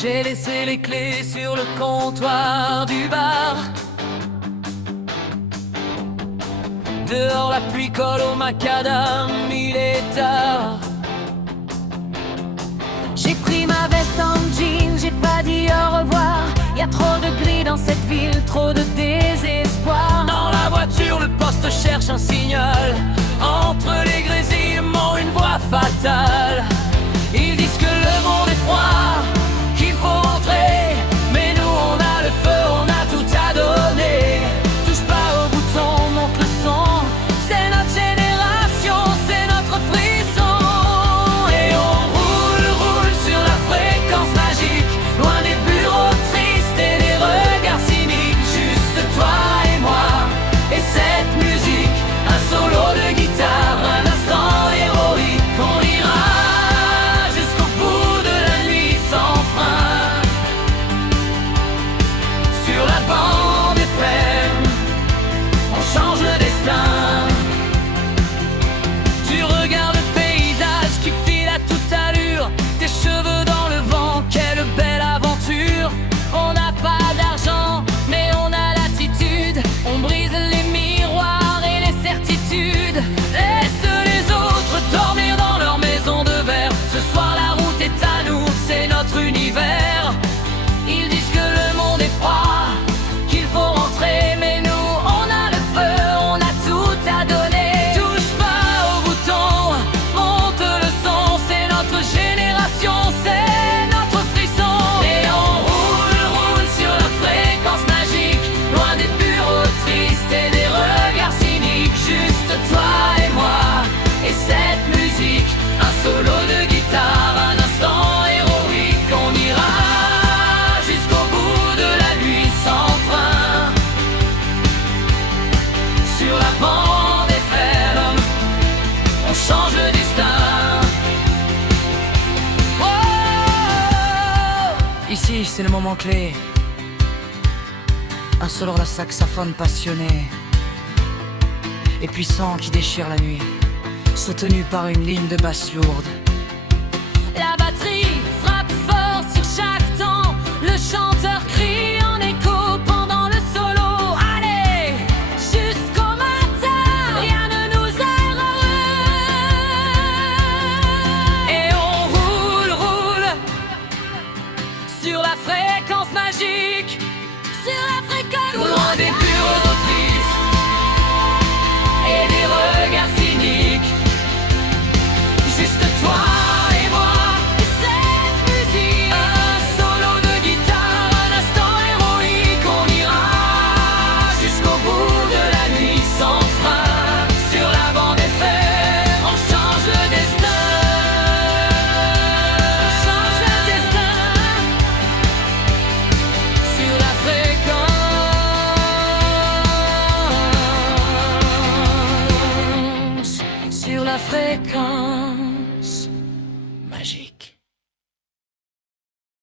J'ai laissé les clés sur le comptoir du bar. Dehors la pluie colle au macadam, il est tard. J'ai pris ma veste en jean, j'ai pas dit au revoir. Y a trop de gris dans cette ville, trop de désespoir. Dans la voiture, le poste cherche un signal. Entre les grésillements, une voix fatale. Ils disent que le monde est froid, qu'il faut rentrer. Mais nous on a le feu, on a tout à donner. Touche pas au bouton, monte le son. C'est notre génération, c'est notre frisson. Et on roule, roule sur la fréquence magique. Loin des bureaux tristes et des regards cyniques. Juste toi et moi, et cette musique. Un solo de guitare, un instant héroïque. On ira jusqu'au bout de la nuit sans frein. Sur la bande FM, on change le destin. Tu regardes le paysage qui file à toute allure. Tes cheveux dans le vent, quelle belle aventure. On n'a pas d'argent, mais on a l'attitude. On brise les miroirs et les certitudes. Laisse les autres dormir dans leur maison de verre. Ce soir la route est à nous, c'est notre univers. Ils disent que le monde est froid, qu'il faut rentrer. Mais nous on a le feu, on a tout à donner. Touche pas au bouton, monte le son. C'est notre génération, c'est notre frisson. Et on roule, roule sur la fréquence magique. Loin des bureaux tristes et des regards cyniques. Juste toi et moi, et cette musique. Un solo de guitare, un instant héroïque. On ira jusqu'au bout de la nuit sans frein. Sur la bande FM, on change le destin. Oh, ici c'est le moment clé. Un solo à saxophone passionné et puissant qui déchire la nuit, soutenu par une ligne de basse lourde. La batterie frappe fort sur chaque temps. Le chanteur crie en écho pendant le solo. Allez, jusqu'au matin, rien ne nous heureux. Et on roule, roule sur la fréquence magique. Sur la fréquence Loin des bureaux tristes et des regards cyniques. Juste toi et moi, et cette musique. un solo de guitare, un instant héroïque. On ira jusqu'au bout de la nuit sans frein. Sur la bande FM, on change le destin. On change le destin. Sur la fréquence. Sur la fréquence.